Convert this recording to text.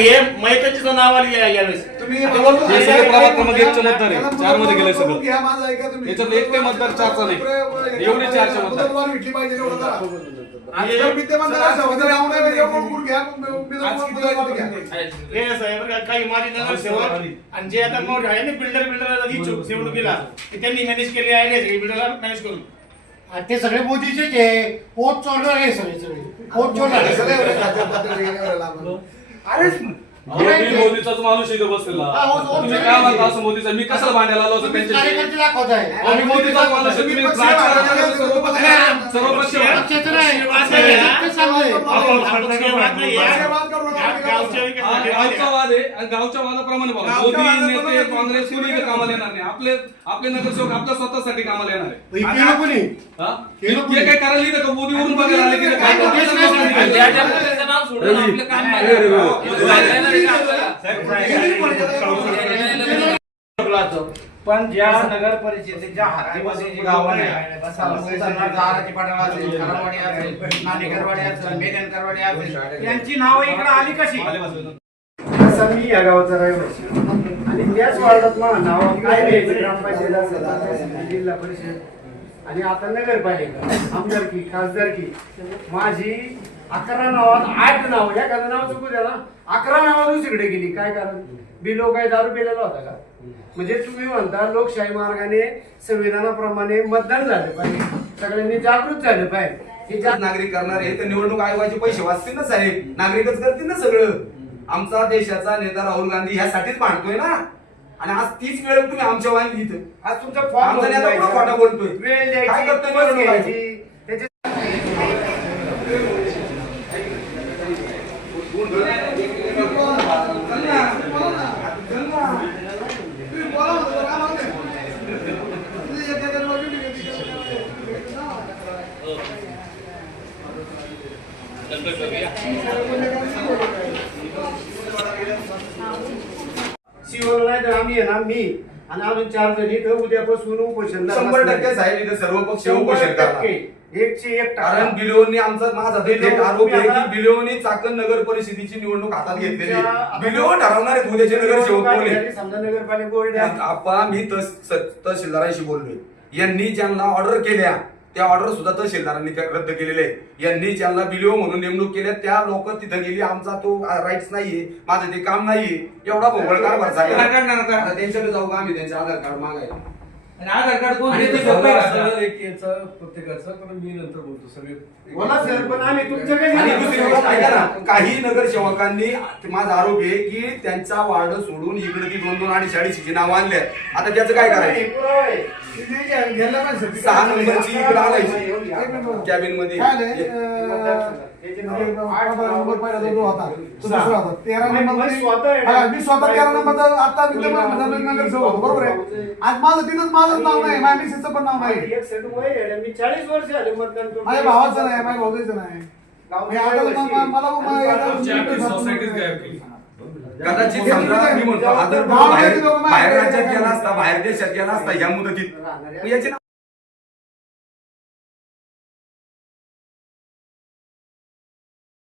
हे मैताचीच नाव आली या- यावेळेस तुम्ही हे सगळे हे- प्रभाग क्रमांक एकचे मतदार आहे. चारमध्ये गेले सगळं. घ्या माझं ऐका तुम्ही. याच्यात एक ते मतदार चारचा नाही. एवढे चारचे मतदार. भेटली पाहिजे एवढं. हे- विद्यमान एवढं घ्या, घ्या. हे का, काही माजी नगरसेवक आणि जे आता आहे ना बिल्डर बिल्डर इच्छुक निवडणुकीला ते त्यांनी मॅनेज केले आहे बिल्डरला मॅनेज करून आणि ते सगळे मोदीचेच आहे पोट चोरणार आहे सगळे सगळे पोट चोरणार आहे. सगळे एवढे खात्यात पात्र एवढे लांब. अरे हे मी मोदीचाच माणूस इथं बसलेला हा, हो, हो, तुम्ही हो, काय हो. म्हणता असं मोदीचा मी कसं भांडायला आलो तुम्ही त्यांच्याशी कार्यकर्ते मोदीचाच माणूस आहे. तुम्ही पक्ष राजकारण आहे, सर्व पक्ष आहे. सर्व पक्ष आहे. क्षेत्र आहे. वास आहे ना? ते चाललंय. आपण पक्षीय वाद नाही आहे. पक्षवाद करू नका. गा- गावच्या हा विकासासाठी गावचा वाद आहे आणि गावच्या वादाप्रमाणे बघा गावच्या मोदी वादाप्रमाणे नेते काँग्रेस कोणी इथं कामाला येणार नाही आपले आपले नगरसेवक आपल्या स्वतःसाठी कामाला येणार आहे हे केलं कोणी हा? केलं हे काय करायला इथं का मोदीवरून बघायला आले की काय ज्या ज्या सोडून आपलं काम नाही. पण ज्या नगर परिषदेच्या हद्दीमध्ये जी गावं आहे दाराची पाटाळा असेल खरावाडी असेल नाणेकरवाडी असेल मेदनकरवाडी असेल यांची नावं इकडे आली कशी? तसा मी या गावचा रहिवासी आणि त्याच वार्डात मला नाव काय द्यायचं ग्रामपंचायत असेल, जिल्हा परिषद. आणि आता नगरपालिका आमदारकी खासदारकी. माझी अकरा नावात आठ नाव. एखादं नाव चुकू द्या ना. अकरा नावं दुसरीकडे गेली. काय कारण? बिलो काय दारू पिलेला होता का? म्हणजे तुम्ही म्हणता लोकशाही मार्गाने संविधानाप्रमाणे मतदान झालं पाहिजे. सगळ्यांनी जागृत झालं पाहिजे. हे जा- नागरिक करणार आहे तर निवडणूक आयोगाचे पैसे वाचतील ना साहेब. नागरिकच करतील ना सगळं. आमचा देशाचा नेता राहुल गांधी ह्यासाठीच भांडतोय ना. आणि आज तीच वेळ तुम्ही आमच्या वाणी इथं आज तुमचा फॉर्म आमचा नेता. खोटा बोलतोय? वेळ काय द्यायची करतोय दिवस निवडणूक आयोग? घ्यायची त्याचे चल ना, बोला ना. चल ना. तुम्ही बोला म्हणतो, काय मागताय? तुम्ही एक- एक- एक वाजून ठेवा, तिकडे- तिकडे नाही तर आम्ही आहे ना मी आणि अजून चार जण इथं उद्यापासून उपोषण शंभर टक्के साहेब इथं सर्व पक्ष उपोषण करणार एकशे एक कारण बिलोनी आमचा माझा थेट आरोप आहे की बिलोनी चाकण नगर परिषदेची निवडणूक हातात घेतलेली आहे. तुमच्या- बिलो ठरवणार आहेत उद्याचे नगरसेवक कोण आहेत. समजा नगरपालिका बोर्ड आहे. आपा मी तहसीलदारांशी बोललोय यांनी ज्यांना ऑर्डर केल्या त्या ऑर्डर सुद्धा तहसीलदारांनी क- रद्द केलेले आहे. यांनी ज्यांना बिलिओ म्हणून नेमणूक केल्या त्या लोक तिथं गेली आमचा तो राईट्स नाहीये माझं ते काम नाहीये एवढा भोंगळ कारभार झाला त्यांच्याकडे जाऊ का आम्ही? त्यांचे आधार कार्ड मागायला. आणि आधार कार्ड कोण देते? याचं प्रत्येकाचं पण मी नंतर बोलतो. सगळे बोला सर पण आम्ही तुमच्याकडे आणि दुसरी गोष्ट ऐका ना नाही. काही नगरसेवकांनी माझा आरोप आहे की त्यांचा वार्ड सोडून इकडे ती दोन दोन अडीच अडीचची नाव आणल्या आता त्याचं काय करायचं. सहा नंबरची इकडे आणायची. कॅबिनमध्ये जो मी स्वतः तेरा आता विद्यमान नगर- नगरसेवक होतो. बरोबर आहे. आज माझं तिथंच माझं नाव नाही माझ्या मिसेसचं पण नाव नाही. वय आहे. मी चाळीस वर्ष मतदान करून माझ्या भावाचं नाही माझ्या भाऊचं नाही. मी आता तर म- मला आमची आपली सोसायटीच गायब केली. कदाचित समजा मी म्हणतो आदर गाव बाहेर राज्यात गेला असता बाहेर देशात गेला असता या मुदतीत. मग याची